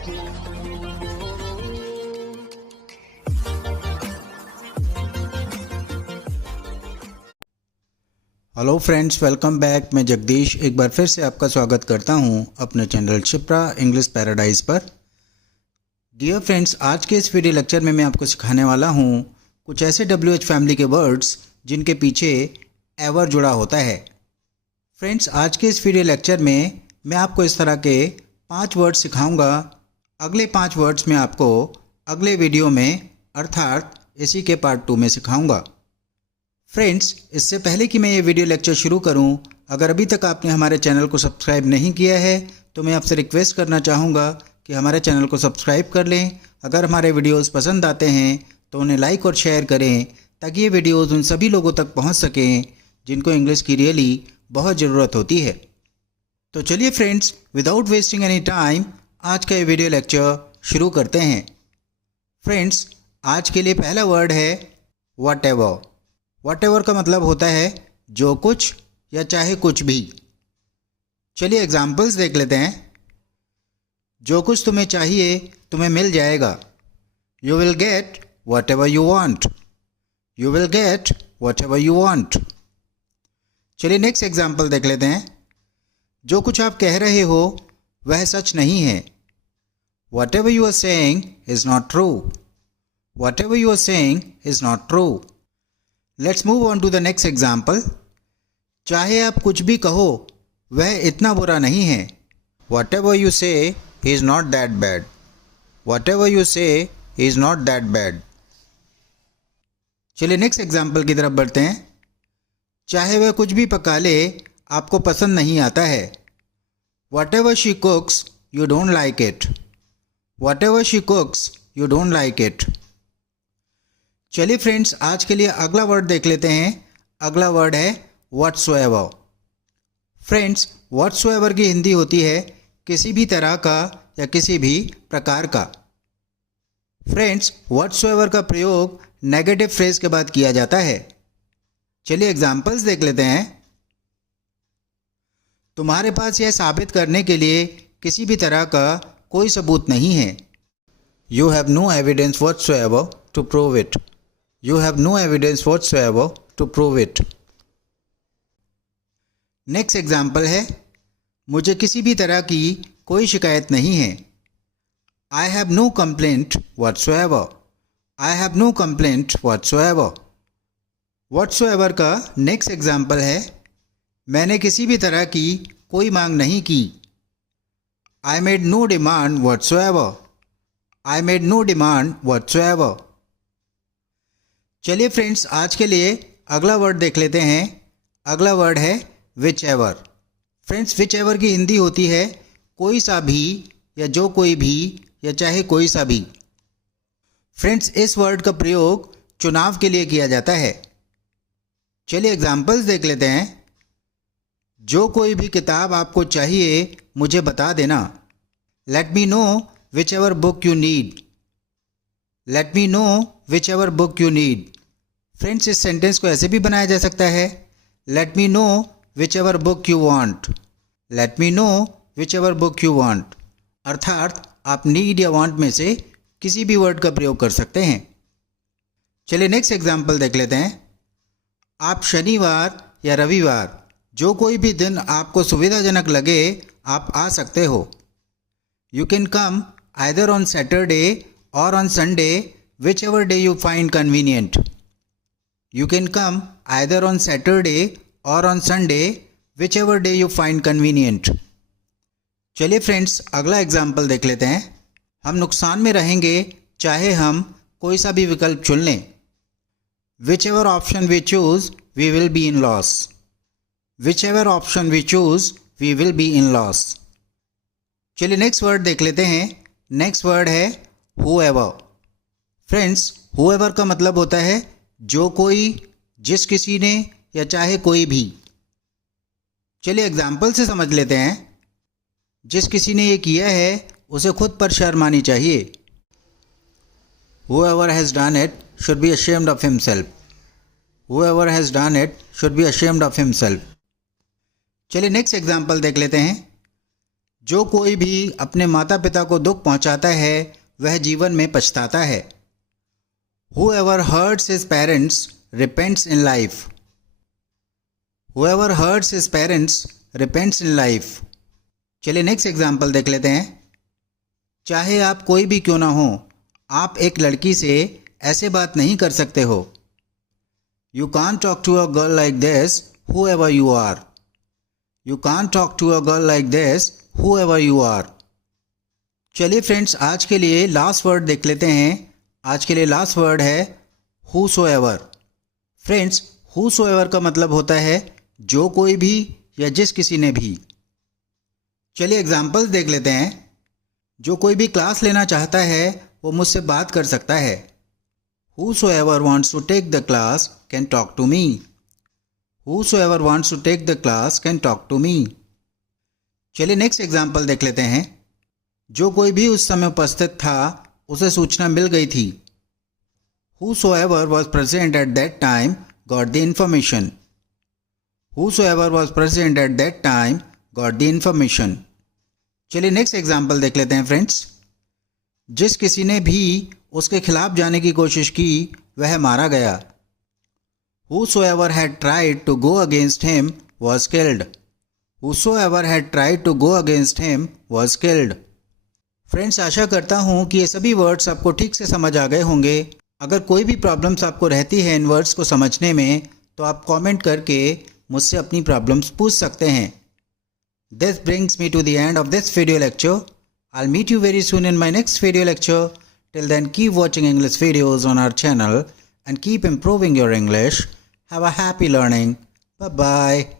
Hello friends, welcome back. मैं जगदीश एक बार फिर से आपका स्वागत करता हूं अपने चैनल शिप्रा इंग्लिश पैराडाइज पर। डियर फ्रेंड्स, आज के इस वीडियो लेक्चर में मैं आपको सिखाने वाला हूं कुछ ऐसे WH फैमिली के वर्ड्स जिनके पीछे एवर जुड़ा होता है। फ्रेंड्स, आज के इस वीडियो लेक्चर में मैं आपको इस तरह के 5 वर्ड्स सिखाऊंगा। अगले 5 वर्ड्स में आपको अगले वीडियो में अर्थात इसी के पार्ट 2 में सिखाऊंगा। फ्रेंड्स, इससे पहले कि मैं ये वीडियो लेक्चर शुरू करूं, अगर अभी तक आपने हमारे चैनल को सब्सक्राइब नहीं किया है तो मैं आपसे रिक्वेस्ट करना चाहूँगा कि हमारे चैनल को सब्सक्राइब कर लें। अगर हमारे वीडियोस पसंद आते हैं तो उन्हें लाइक और शेयर करें ताकि ये वीडियोस उन सभी लोगों तक पहुंच सकें जिनको इंग्लिश की रियली बहुत ज़रूरत होती है। तो चलिए friends, without wasting any time आज का ये वीडियो लेक्चर शुरू करते हैं। फ्रेंड्स, आज के लिए पहला वर्ड है वट एवर। वट एवर का मतलब होता है जो कुछ या चाहे कुछ भी। चलिए एग्जाम्पल्स देख लेते हैं। जो कुछ तुम्हें चाहिए तुम्हें मिल जाएगा। You will get what ever you want. You will get what ever you want. चलिए नेक्स्ट एग्जाम्पल देख लेते हैं। जो कुछ आप कह रहे हो वह सच नहीं है। Whatever you are saying is not true. Whatever you are saying is not true. Let's move on to the next example. चाहे आप कुछ भी कहो वह इतना बुरा नहीं है। Whatever you say he is not that bad. Whatever you say he is not that bad. चलिए नेक्स्ट एग्जाम्पल की तरफ बढ़ते हैं। चाहे वह कुछ भी पका ले आपको पसंद नहीं आता है। What ever she कुक्स you don't like it. What ever she कुक्स you don't like it. चलिए फ्रेंड्स, आज के लिए अगला वर्ड देख लेते हैं। अगला वर्ड है व्हाट्सोएवर। फ्रेंड्स, व्हाट्सोएवर की हिंदी होती है किसी भी तरह का या किसी भी प्रकार का। फ्रेंड्स, व्हाट्सोएवर का प्रयोग नेगेटिव फ्रेज के बाद किया जाता है। चलिए एग्जाम्पल्स देख लेते हैं। तुम्हारे पास यह साबित करने के लिए किसी भी तरह का कोई सबूत नहीं है। You have no evidence whatsoever to prove it. You have no evidence whatsoever to prove it. Next example है मुझे किसी भी तरह की कोई शिकायत नहीं है। I have no complaint whatsoever. I have no complaint whatsoever. Whatsoever का नेक्स्ट एग्जाम्पल है मैंने किसी भी तरह की कोई मांग नहीं की। I made no demand whatsoever. I made no demand whatsoever. चलिए फ्रेंड्स, आज के लिए अगला वर्ड देख लेते हैं। अगला वर्ड है which ever. Friends, which ever की हिंदी होती है कोई सा भी या जो कोई भी या चाहे कोई सा भी। फ्रेंड्स, इस वर्ड का प्रयोग चुनाव के लिए किया जाता है। चलिए एग्जाम्पल्स देख लेते हैं। जो कोई भी किताब आपको चाहिए मुझे बता देना। Let me know which ever book you need. Let me know which ever book you need. Friends, इस सेंटेंस को ऐसे भी बनाया जा सकता है let me know which ever book you want. Let me know which ever book you want. अर्थात आप नीड या वॉन्ट में से किसी भी वर्ड का प्रयोग कर सकते हैं। चलिए नेक्स्ट एग्जाम्पल देख लेते हैं। आप शनिवार या रविवार जो कोई भी दिन आपको सुविधाजनक लगे आप आ सकते हो। You can come either on Saturday or on Sunday, whichever day you find convenient. You can come either on Saturday or on Sunday, whichever day you find convenient. चलिए फ्रेंड्स, अगला एग्जाम्पल देख लेते हैं। हम नुकसान में रहेंगे चाहे हम कोई सा भी विकल्प चुन लें। Whichever option we choose, we will be in loss. Whichever option we choose, we will be in loss. चलिए नेक्स्ट वर्ड देख लेते हैं। नेक्स्ट वर्ड है whoever. फ्रेंड्स, whoever का मतलब होता है जो कोई, जिस किसी ने या चाहे कोई भी। चलिए एग्जाम्पल से समझ लेते हैं। जिस किसी ने ये किया है उसे खुद पर शर्म आनी चाहिए। Whoever has done it should be ashamed of himself. Whoever has done it should be ashamed of himself. चलिए नेक्स्ट एग्जाम्पल देख लेते हैं। जो कोई भी अपने माता पिता को दुख पहुंचाता है वह जीवन में पछताता है। Whoever hurts his parents repents in life. Whoever hurts his parents repents in life. चलिए नेक्स्ट एग्जाम्पल देख लेते हैं। चाहे आप कोई भी क्यों ना हो, आप एक लड़की से ऐसे बात नहीं कर सकते हो। You can't talk to a girl like this, whoever you are. You can't talk to a girl like this, whoever you are. चलिए फ्रेंड्स, आज के लिए लास्ट वर्ड देख लेते हैं। आज के लिए लास्ट वर्ड है whosoever। फ्रेंड्स, whosoever का मतलब होता है जो कोई भी या जिस किसी ने भी। चलिए एग्जाम्पल्स देख लेते हैं। जो कोई भी क्लास लेना चाहता है वो मुझसे बात कर सकता है। Whosoever wants to take the class can talk to me. Whosoever wants to take the class can talk to me. चलिए नेक्स्ट एग्जाम्पल देख लेते हैं। जो कोई भी उस समय उपस्थित था उसे सूचना मिल गई थी। Whosoever was present at that time got the information. Whosoever was present at that time got the information. चलिए नेक्स्ट एग्जाम्पल देख लेते हैं फ्रेंड्स। जिस किसी ने भी उसके खिलाफ जाने की कोशिश की वह मारा गया। Whosoever had tried to go against him was killed. Whosoever had tried to go against him was killed. Friends, आशा करता हूँ कि ये सभी वर्ड्स आपको ठीक से समझ आ गए होंगे। अगर कोई भी प्रॉब्लम्स आपको रहती है इन वर्ड्स को समझने में तो आप कमेंट करके मुझसे अपनी प्रॉब्लम्स पूछ सकते हैं। This brings me to the end of this video lecture. I'll meet you very soon in my next video lecture. Till then, keep watching English videos on our channel and keep improving your English. Have a happy learning. Bye-bye.